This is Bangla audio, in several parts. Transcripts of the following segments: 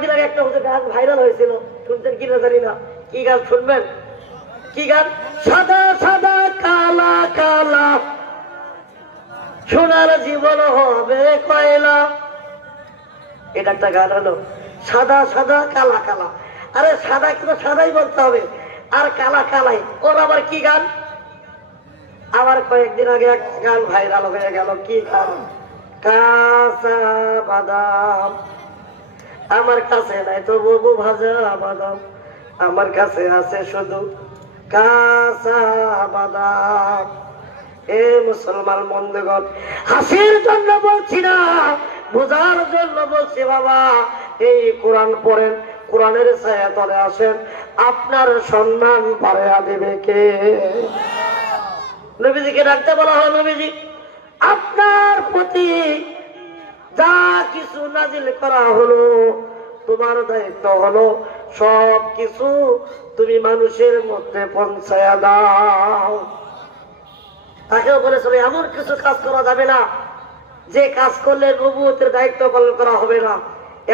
কয়েকদিন আগে একটা গান ভাইরাল হয়েছিল, শুনছেন কিনা জানি না। কি গান শুনবেন? কি গান? সাদা সাদা কালা কালা সোনার জীবন হবে কয়লা। এটা একটা গান হলো, সাদা সাদা কালা কালা। আরে সাদা কিন্তু সাদাই বলতে হবে, আর কালা কালাই। ওর আবার কি গান? আবার কয়েকদিন আগে এক গান ভাইরাল হয়ে গেল। কি গান? কাঁচা বাদাম আমার কাছে নাই তো বাবু ভাজা বাদাম, আমার কাছে আছে শুধু কাঁচা বাদাম। এ মুসলমান বন্ধুগণ, হাসির জন্য বলছি না, বোঝার জন্য বলছি। বাবা, এই কোরআন পড়েন, কোরআনের ছায়া তলে আসেন, আপনার সম্মান বাড়াইয়া দেবে কে? নবীজিকে ডাকতে বলা হয়, নবীজি আপনার প্রতি যা কিছু নাজিল করা হলো, তোমার দায়িত্ব হলো সব কিছু তুমি মানুষের মধ্যে পৌঁছায়া দাও। তাকেও বলেছিল এমন কিছু কাজ করা যাবে না যে কাজ করলে নবুয়তের দায়িত্ব পালন করা হবে না।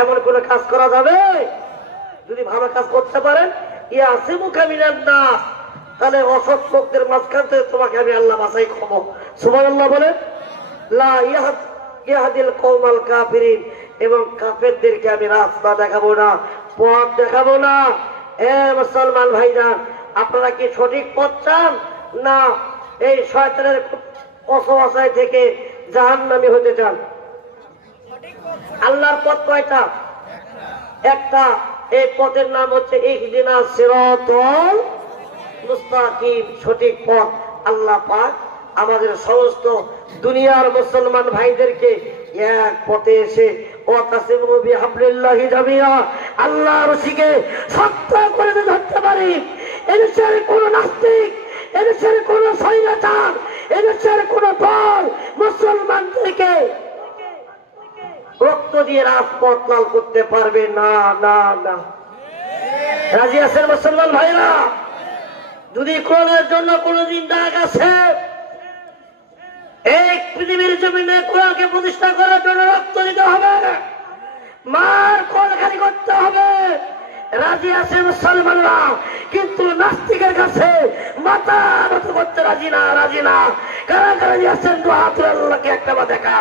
এমন কোন কাজ করা যাবে? যদি ভালো কাজ করতে পারেন, ইয়া আসিমুকা মিনান নাস, তাহলে অসৎ লোকদের মাঝখান থেকে তোমাকে আমি আল্লাহ বাঁচাই খাবো। সুবহানাল্লাহ বলে। লা ইয়াহদিল কওমাল কাফিরিন, এবং কাফেরদেরকে আমি রাস্তা দেখাবো না, পথ দেখাবো না। এ মুসলমান ভাইজান, আপনারা কি সঠিক পথ চান, না এই শয়তানের অসহায় থেকে জাহান্নামী হতে চান? আল্লাহর পথ কয়টা? একটা। এই পথের নাম হচ্ছে ইহদিনাস সিরাতাল মুস্তাকিম, সঠিক পথ। আল্লাহ পাক আমাদের সমস্ত দুনিয়ার মুসলমান ভাইদেরকে এক পথে এসে ওয়াতাসিমু বিহাবলিল্লাহি জামিয়া, আল্লাহর রশিকে শক্ত করে ধরতে পারি। এদেশের কোন নাস্তিক, এদেশের কোন স্বৈরাচার, এদেশের কোন দল মুসলমানদেরকে রক্ত দিয়ে রাজপথ লাল করতে পারবে না, না না। রাজি আছেন মুসলমান ভাইরা? যদি কোরআনের জন্য কোনদিন ডাক আছে, এই পৃথিবীর জমিনে কোরআনকে প্রতিষ্ঠা করার জন্য রক্ত দিতে হবে, মার কলখানি করতে হবে। রাজি আছে মুসলমানরা, কিন্তু নাস্তিকের কাছে মাথা নত করতে রাজি না, রাজি না। কারা কারা আছেন? দু হাত আল্লাহকে একটা দেখা।